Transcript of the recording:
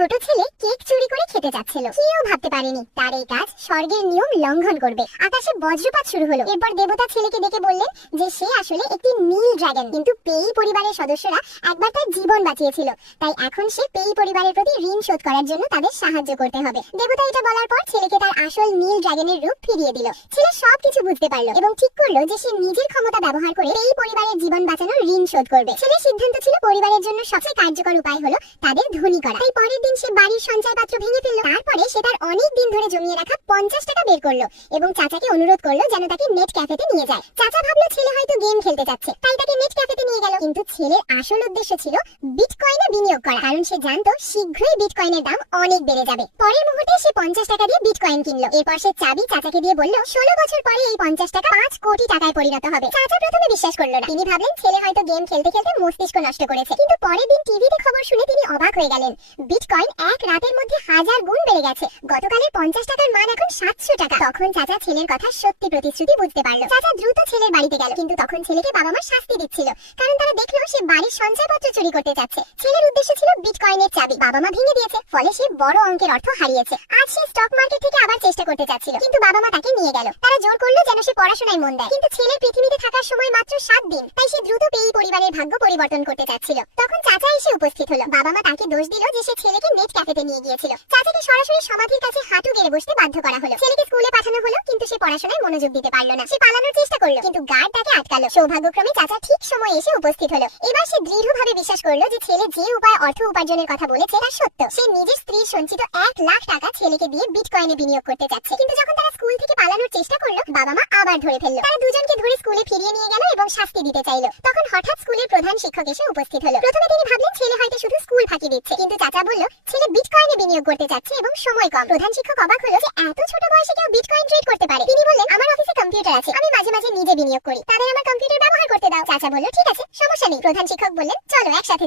ছোট ছেলে কেক চুরি করে খেতে যাচ্ছিল। কেউ ভাবতে পারেনি তার এই কাজ স্বর্গের নিয়ম লঙ্ঘন করবে। আকাশে বজ্রপাত শুরু হলো। এরপর দেবতা ছেলেকে ডেকে বললেন যে সে আসলে একটি নীল ড্রাগন, কিন্তু পেই পরিবারের সদস্যরা একবার তার জীবন বাঁচিয়েছিল, তাই এখন সে পেই পরিবারের প্রতি ঋণ শোধ করার জন্য তাদের সাহায্য করতে হবে। দেবতা এটা বলার পর ছেলেকে তার আসল নীল ড্রাগনের রূপ ফিরিয়ে দিল। ছেলে সবকিছু বুঝতে পারলো এবং ঠিক করলো যে সে নিজের ক্ষমতা ব্যবহার করে পেই পরিবারের জীবন বাঁচানোর ঋণ শোধ করবে। ছেলের সিদ্ধান্ত ছিল পরিবারের জন্য সবচেয়ে কার্যকর উপায় হলো তাদের ধনী করা। তাই পরের দিন সে বাড়ির সঞ্চয় পাত্র ভেঙে ফেললো। তারপরে সে তার অনেক দিন ধরে জমিয়ে রাখা 50 টাকা বের করলো এবং চাচাকে অনুরোধ করলো যেন তাকে নেট ক্যাফেতে নিয়ে যায়। চাচা ভাবলো ছেলে হয়তো গেম খেলতে যাচ্ছে, তাই তাকে নেট ক্যাফেতে নিয়ে গেল। কিন্তু ছেলের আসল উদ্দেশ্য ছিল বিটকয়েনে বিনিয়োগ করা, কারণ সে জানতো শীঘ্রই বিটকয়েনের দাম অনেক বেড়ে যাবে। পরের মুহূর্তে সে 50 টাকা দিয়ে বিটকয়েন কিনলো। এরপর সে চাবি চাচাকে দিয়ে বলল 16 বছর পরে এই 50 টাকা 5 কোটি টাকায় পরিণত হবে। চাচা প্রথমে বিশ্বাস করলো না। তিনি ভাবলেন ছেলে হয়তো গেম খেলতে খেলতে মস্তিষ্ক নষ্ট করেছে। কিন্তু পরের দিন টিভিতে খবর শুনে তিনি অবাক হয়ে গেলেন। বিটকয়েন এক রাতের মধ্যে 1000 গুণ বেড়ে গেছে। গতকালের 50 টাকার মান এখন 700 টাকা। তখন চাচা ছেলের কথা সত্যি প্রতিশ্রুতি বুঝতে পারলো। চাচা দ্রুত ছেলের বাড়িতে গেল, কিন্তু তখন ছেলেকে বাবা মা শাস্তি দিচ্ছিল, কারণ তারা দেখলো সে বাড়ির সঞ্চয়পত্র চুরি করতে যাচ্ছে। ছেলের উদ্দেশ্য ছিল বিটকয়েনের চাবি, বাবা মা ভেঙে দিয়েছে, ফলে সে বড় অঙ্কের অর্থ হারিয়েছে। আজ সে স্টক মার্কেট থেকে আবার চেষ্টা করতে চাচ্ছিল, কিন্তু বাবা মা তাকে নিয়ে গেল। তারা জোর করলো যেন সে পড়াশোনায় মন দেয়, কিন্তু ছেলের পৃথিবীতে থাকার সময় মাত্র 7 দিন, তাই সে দ্রুত পেই পরিবারের ভাগ্য পরিবর্তন করতে চাচ্ছিল। তখন চাচা এসে উপস্থিত হলো। বাবা মা তাকে দোষ দিল যে সে ছেলেকে নেট ক্যাফেতে নিয়ে গিয়েছিল। চাচাকে সরাসরি সমাধির কাছে হাঁটু গেড়ে বসতে বাধ্য করা হলো। ছেলেকে স্কুলে পাঠানো হলো, কিন্তু সে পড়াশোনায় মনোযোগ দিতে পারলো না। সে পালানোর চেষ্টা করলো, কিন্তু গার্ড তাকে আটকালো। সৌভাগ্যক্রমে চাচা ঠিক সময়ে এসে উপস্থিত হলো। এবার সে দৃঢ়ভাবে বিশ্বাস করলো যে ছেলে যে উপায়ে অর্থ উপার্জনের কথা বলেছে তা সত্য। সে নিজের স্ত্রীর সঞ্চিত 1 লাখ টাকা ছেলেকে দিয়ে বিটকয়েনে বিনিয়োগ করতে চাচ্ছে। কিন্তু যখন তারা স্কুল থেকে পালানোর চেষ্টা করলো, বাবা মা আবার ধরে ফেললো। তারা দুজনকে ধরে স্কুলে ফিরিয়ে নিয়ে গেল এবং শাস্তি দিতে চাইলো। তখন হঠাৎ স্কুলের প্রধান শিক্ষক এসে উপস্থিত হলো। প্রথমে তিনি ভাবলেন ছেলে হয়তো শুধু স্কুল ফাঁকি দিচ্ছে, কিন্তু চাচা বলল ছেলে বিটকয়েনে বিনিয়োগ করতে চাচ্ছে এবং সময় কম। প্রধান শিক্ষক অবাক হলো যে এত ছোট বয়সে কেউ বিটকয়েন ট্রেড করতে পারে। তিনি বললেন আমার অফিসে কম্পিউটার আছে, আমি মাঝে মাঝে নিজে বিনিয়োগ করি, তাদের আমার কম্পিউটার ব্যবহার করতে দাও। চাচা বলল ঠিক আছে, সমস্যা নেই। প্রধান শিক্ষক বললেন চলো একসাথে